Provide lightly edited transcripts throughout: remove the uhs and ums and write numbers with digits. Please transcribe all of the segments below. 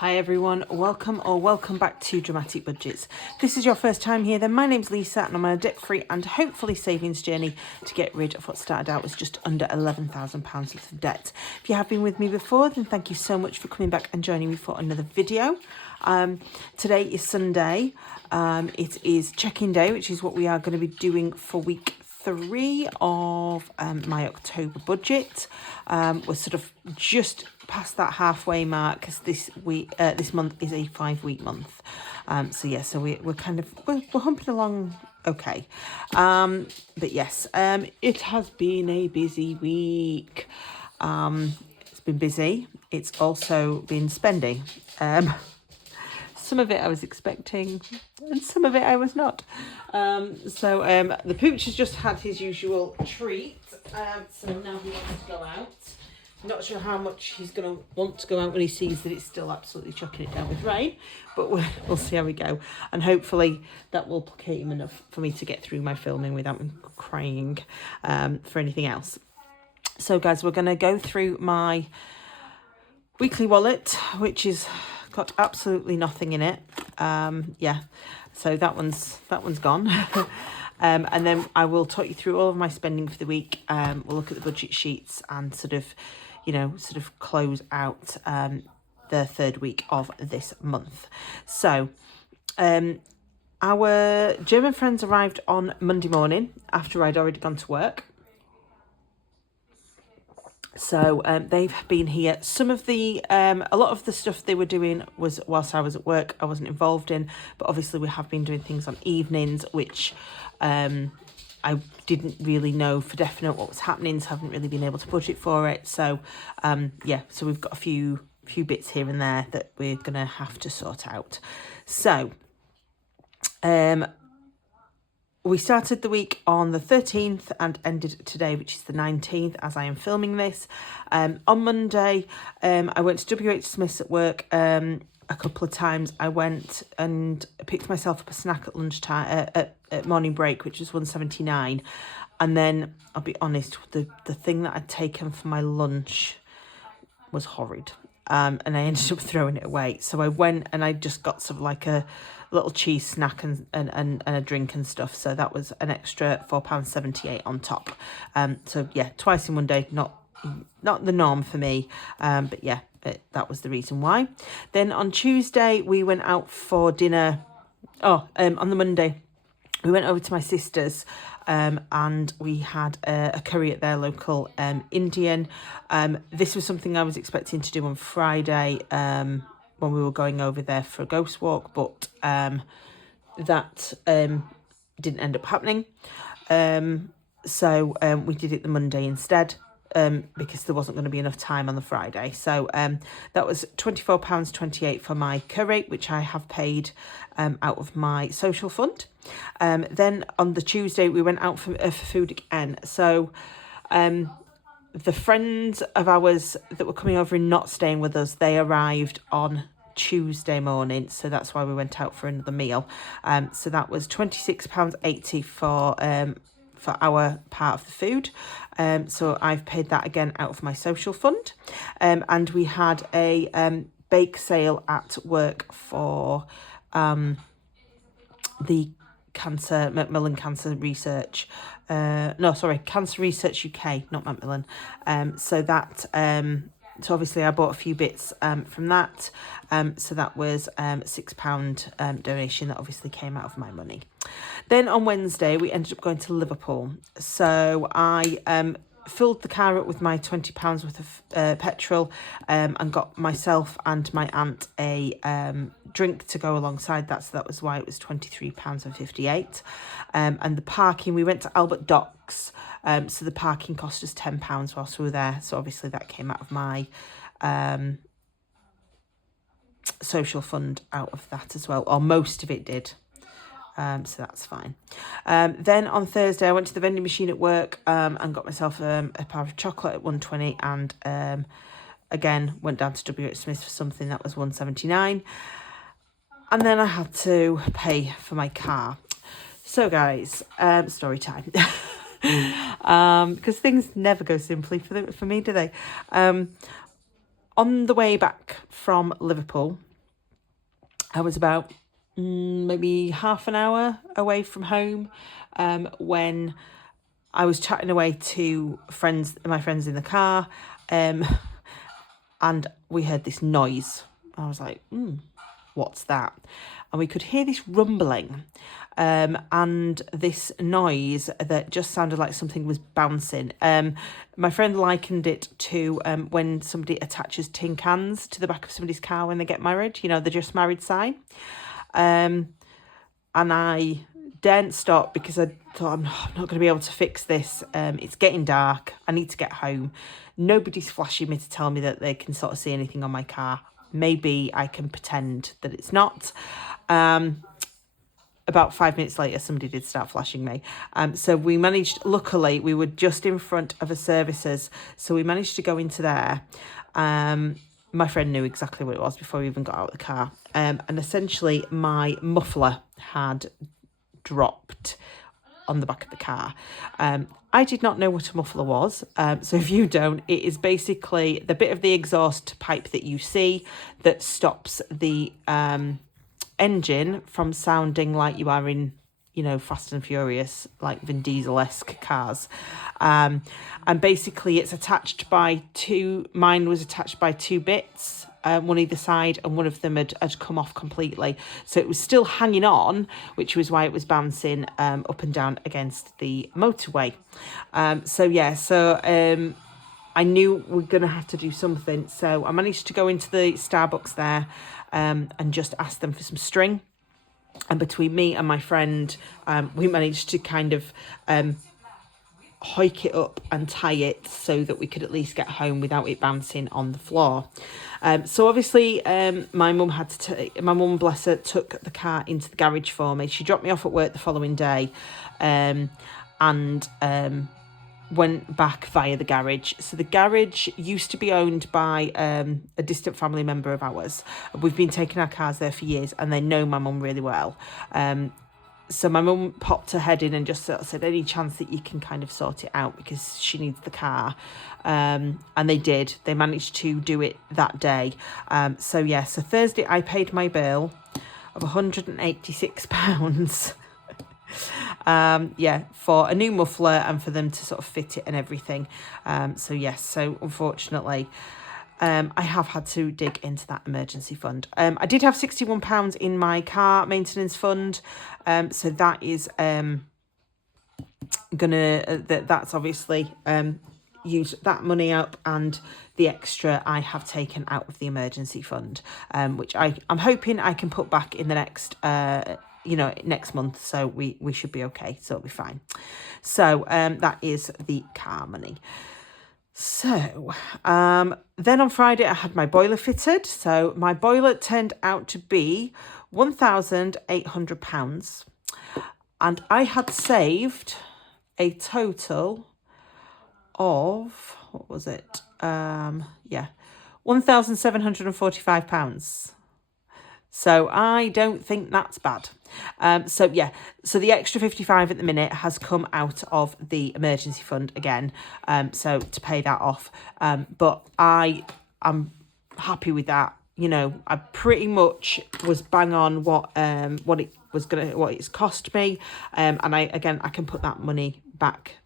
Hi everyone, welcome back to Dramatic Budgets. If this is your first time here, then my name's Lisa and I'm on a debt-free and hopefully savings journey to get rid of what started out as just under £11,000 worth of debt. If you have been with me before, then thank you so much for coming back and joining me for another video. Today is Sunday. It is check-in day, which is what we are going to be doing for week 3 of my October budget. We're sort of just past that halfway mark because this month is a 5-week month. So we're kind of we're humping along okay. But yes, it has been a busy week. It's been busy. It's also been spending. Some of it I was expecting and some of it I was not. The pooch has just had his usual treat. So now he wants to go out. Not sure how much he's going to want to go out when he sees that it's still absolutely chucking it down with rain. But we'll see how we go. And hopefully that will placate him enough for me to get through my filming without him crying for anything else. So guys, we're going to go through my weekly wallet, which is got absolutely nothing in it. So that one's gone. And then I will talk you through all of my spending for the week. We'll look at the budget sheets and sort of close out the third week of this month. So our German friends arrived on Monday morning after I'd already gone to work. So they've been here. Some of the, a lot of the stuff they were doing was whilst I was at work, I wasn't involved in, but obviously we have been doing things on evenings, which I didn't really know for definite what was happening, so I haven't really been able to budget for it. So so we've got a few bits here and there that we're going to have to sort out. So we started the week on the 13th and ended today, which is the 19th, as I am filming this. On Monday, I went to WH Smith's at work a couple of times. I went and picked myself up a snack at lunchtime, at morning break, which was £1.79. And then, I'll be honest, the thing that I'd taken for my lunch was horrid. And I ended up throwing it away. So I went and I just got sort of like a little cheese snack and a drink and stuff. So that was an extra £4.78 on top. So yeah, twice in one day, not the norm for me. But yeah, that was the reason why. Then on Tuesday, we went out for dinner. On the Monday, we went over to my sister's and we had a curry at their local Indian. This was something I was expecting to do on Friday when we were going over there for a ghost walk, but that didn't end up happening. So we did it the Monday instead. Because there wasn't going to be enough time on the Friday. So that was £24.28 for my curry, which I have paid out of my social fund. Then on the Tuesday, we went out for food again. So the friends of ours that were coming over and not staying with us, they arrived on Tuesday morning, so that's why we went out for another meal. So that was £26.80 for our part of the food. So I've paid that again out of my social fund. And we had a bake sale at work for the Macmillan Cancer Research. Cancer Research UK, not Macmillan. So obviously I bought a few bits from that. So that was £6 donation that obviously came out of my money. Then on Wednesday, we ended up going to Liverpool. So I filled the car up with my £20 worth of petrol and got myself and my aunt a drink to go alongside that. So that was why it was £23.58. And the parking, we went to Albert Docks. So the parking cost us £10 whilst we were there. So obviously that came out of my social fund out of that as well, or most of it did. So that's fine. Then on Thursday, I went to the vending machine at work and got myself a bar of chocolate at £1.20 and again went down to WH Smith for something that was £1.79. And then I had to pay for my car. So guys, story time. Because things never go simply for me, do they? On the way back from Liverpool, I was about maybe half an hour away from home when I was chatting away to my friends in the car, and we heard this noise. I was like, what's that? And we could hear this rumbling and this noise that just sounded like something was bouncing. My friend likened it to when somebody attaches tin cans to the back of somebody's car when they get married, you know, the just married sign. And I daren't stop because I thought I'm not going to be able to fix this. It's getting dark. I need to get home. Nobody's flashing me to tell me that they can sort of see anything on my car. Maybe I can pretend that it's not. About 5 minutes later, somebody did start flashing me. So we managed, luckily, we were just in front of a services. So we managed to go into there. My friend knew exactly what it was before we even got out of the car. And essentially, my muffler had dropped on the back of the car. I did not know what a muffler was. So if you don't, it is basically the bit of the exhaust pipe that you see that stops the engine from sounding like you are in, you know, Fast and Furious, like Vin Diesel-esque cars. And basically it's attached by mine was attached by two bits, one either side, and one of them had come off completely. So it was still hanging on, which was why it was bouncing up and down against the motorway. I knew we were going to have to do something. So I managed to go into the Starbucks there and just ask them for some string. And between me and my friend, we managed to kind of hike it up and tie it so that we could at least get home without it bouncing on the floor. So obviously my mum, bless her, took the car into the garage for me. She dropped me off at work the following day and went back via the garage. So the garage used to be owned by a distant family member of ours. We've been taking our cars there for years and they know my mum really well. So my mum popped her head in and just sort of said, any chance that you can kind of sort it out because she needs the car. And they did. They managed to do it that day. So Thursday I paid my bill of £186. For a new muffler and for them to sort of fit it and everything. So unfortunately, I have had to dig into that emergency fund. I did have £61 in my car maintenance fund. So that is that's obviously use that money up, and the extra I have taken out of the emergency fund, which I'm hoping I can put back in the next next month, so we should be okay, so it'll be fine. So that is the car money. So then on Friday I had my boiler fitted. So my boiler turned out to be £1,800, and I had saved a total of, what was it? £1,745. So I don't think that's bad. So the extra 55 at the minute has come out of the emergency fund again. So to pay that off. But I'm happy with that. You know, I pretty much was bang on what it's cost me. And I can put that money back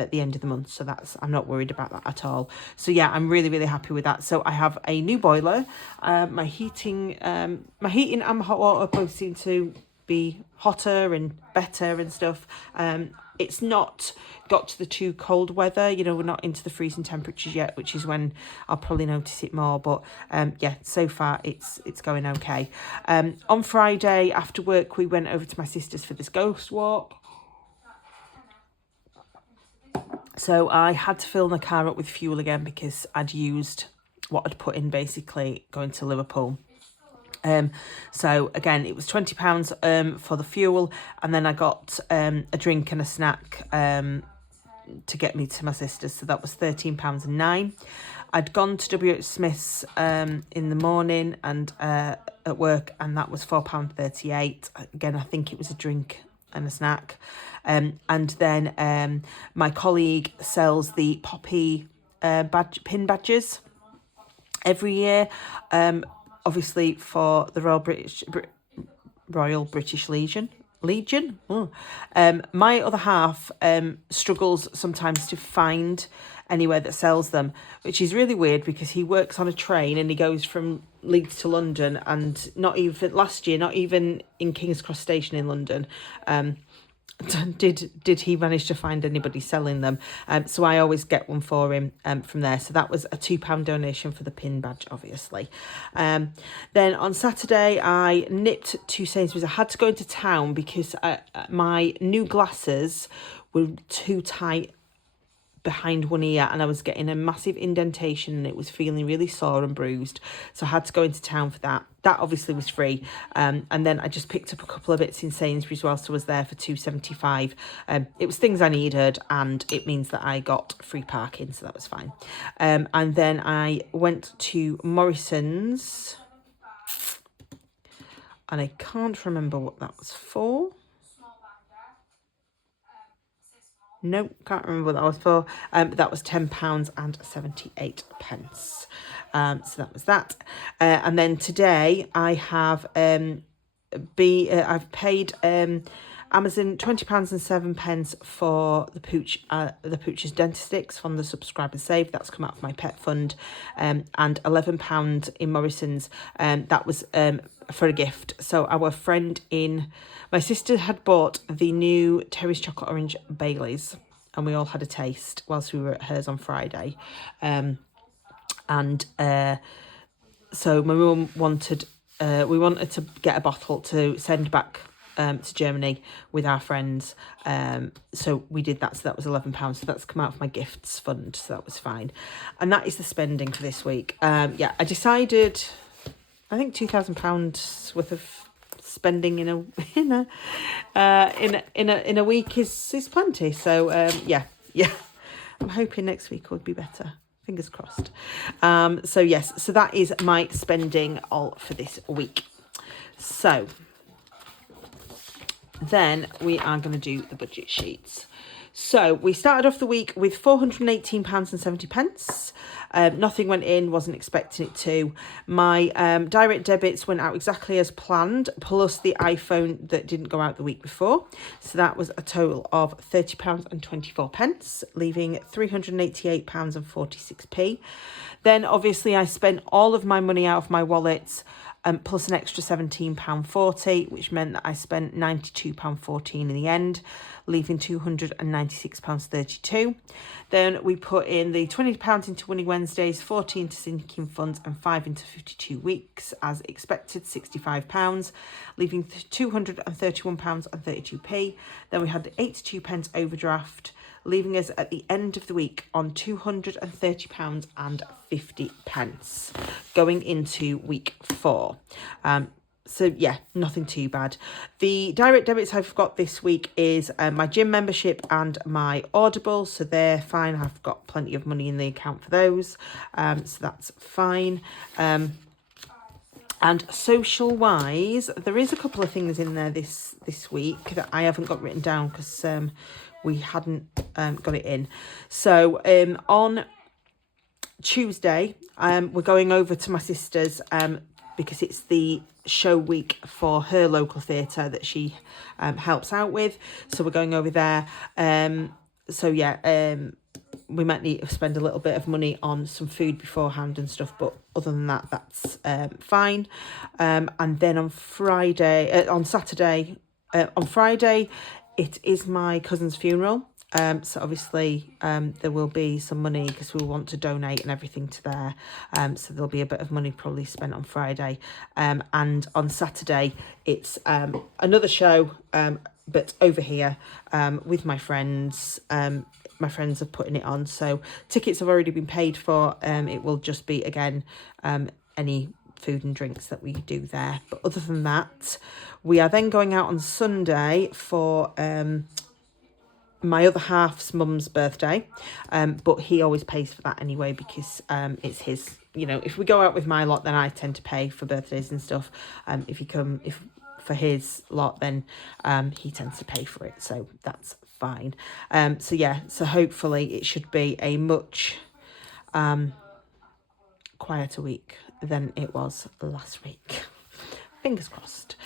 at the end of the month, so I'm not worried about that at all. So I'm really, really happy with that. So I have a new boiler. My heating and my hot water both seem to be hotter and better and stuff. It's not got to the too cold weather, you know, we're not into the freezing temperatures yet, which is when I'll probably notice it more. But so far it's going okay. On Friday after work we went over to my sister's for this ghost walk. So I had to fill the car up with fuel again because I'd used what I'd put in basically going to Liverpool. So again, it was £20 for the fuel, and then I got a drink and a snack to get me to my sister's, so that was £13.09. I'd gone to W.H. Smith's in the morning and at work, and that was £4.38. Again, I think it was a drink and a snack. And then my colleague sells the Poppy pin badges every year. obviously for the Royal British Legion. Oh. My other half struggles sometimes to find anywhere that sells them, which is really weird because he works on a train and he goes from Leeds to London, and not even last year, not even in King's Cross Station in London, did he manage to find anybody selling them. So I always get one for him from there. So that was a £2 donation for the pin badge, obviously. Then on Saturday I nipped to Sainsbury's. I had to go into town because my new glasses were too tight behind one ear and I was getting a massive indentation and it was feeling really sore and bruised, so I had to go into town for that. That obviously was free, and then I just picked up a couple of bits in Sainsbury's whilst I was there for £2.75. It was things I needed and it means that I got free parking, so that was fine. And then I went to Morrison's and I can't remember what that was for. No, can't remember what that was for. But that was £10.78. So that was that. And then today I have I've paid Amazon £20.07 for the Pooch's Dentasticks from the subscriber save. That's come out of my pet fund, and £11 in Morrison's. That was for a gift. So our friend my sister had bought the new Terry's Chocolate Orange Baileys, and we all had a taste whilst we were at hers on Friday. So my mum wanted, we wanted to get a bottle to send back to Germany with our friends. So we did that. So that was £11. So that's come out of my gifts fund. So that was fine. And that is the spending for this week. Yeah, I decided, I think £2,000 worth of spending in a week is plenty. So yeah, I'm hoping next week will be better. Fingers crossed. So yes, so that is my spending all for this week. So then we are going to do the budget sheets. So we started off the week with £418.70. Nothing went in, wasn't expecting it to. My direct debits went out exactly as planned, plus the iPhone that didn't go out the week before. So that was a total of £30.24, leaving £388.46. Then obviously I spent all of my money out of my wallet, plus an extra £17.40, which meant that I spent £92.14 in the end, leaving £296.32. Then we put in the £20 into Winning Wednesdays, 14 into sinking funds and 5 into 52 weeks, as expected, £65, leaving £231.32. Then we had the 82p overdraft, leaving us at the end of the week on £230.50 going into week 4. So yeah, nothing too bad. The direct debits I've got this week is my gym membership and my Audible, so they're fine. I've got plenty of money in the account for those, so that's fine. And social wise, there is a couple of things in there this week that I haven't got written down because we hadn't got it in. So on Tuesday, we're going over to my sister's because it's the show week for her local theatre that she helps out with. So we're going over there. So yeah, we might need to spend a little bit of money on some food beforehand and stuff, but other than that, that's fine. And then on Friday, on Friday, it is my cousin's funeral. So obviously there will be some money because we want to donate and everything to there. So there'll be a bit of money probably spent on Friday. And on Saturday, it's another show, but over here with my friends. My friends are putting it on. So tickets have already been paid for. It will just be, again, any food and drinks that we do there. But other than that, we are then going out on Sunday for my other half's mum's birthday, but he always pays for that anyway because it's his. You know, if we go out with my lot, then I tend to pay for birthdays and stuff. If for his lot, then he tends to pay for it, so that's fine. So yeah, so hopefully it should be a much quieter week than it was last week. Fingers crossed.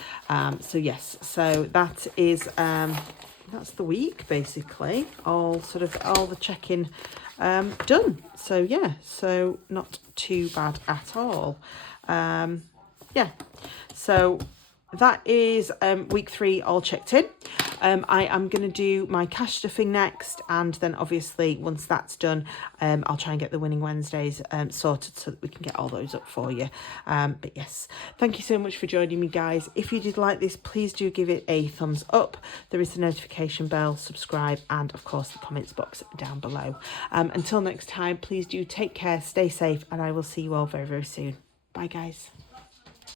So yes, so that is that's the week basically. All the check-in done. So yeah, so not too bad at all. Yeah, so that is week 3 all checked in. I am going to do my cash stuffing next, and then obviously once that's done, I'll try and get the Winning Wednesdays sorted so that we can get all those up for you. But yes, thank you so much for joining me, guys. If you did like this, please do give it a thumbs up. There is the notification bell, subscribe, and of course the comments box down below. Until next time, please do take care, stay safe, and I will see you all very, very soon. Bye, guys.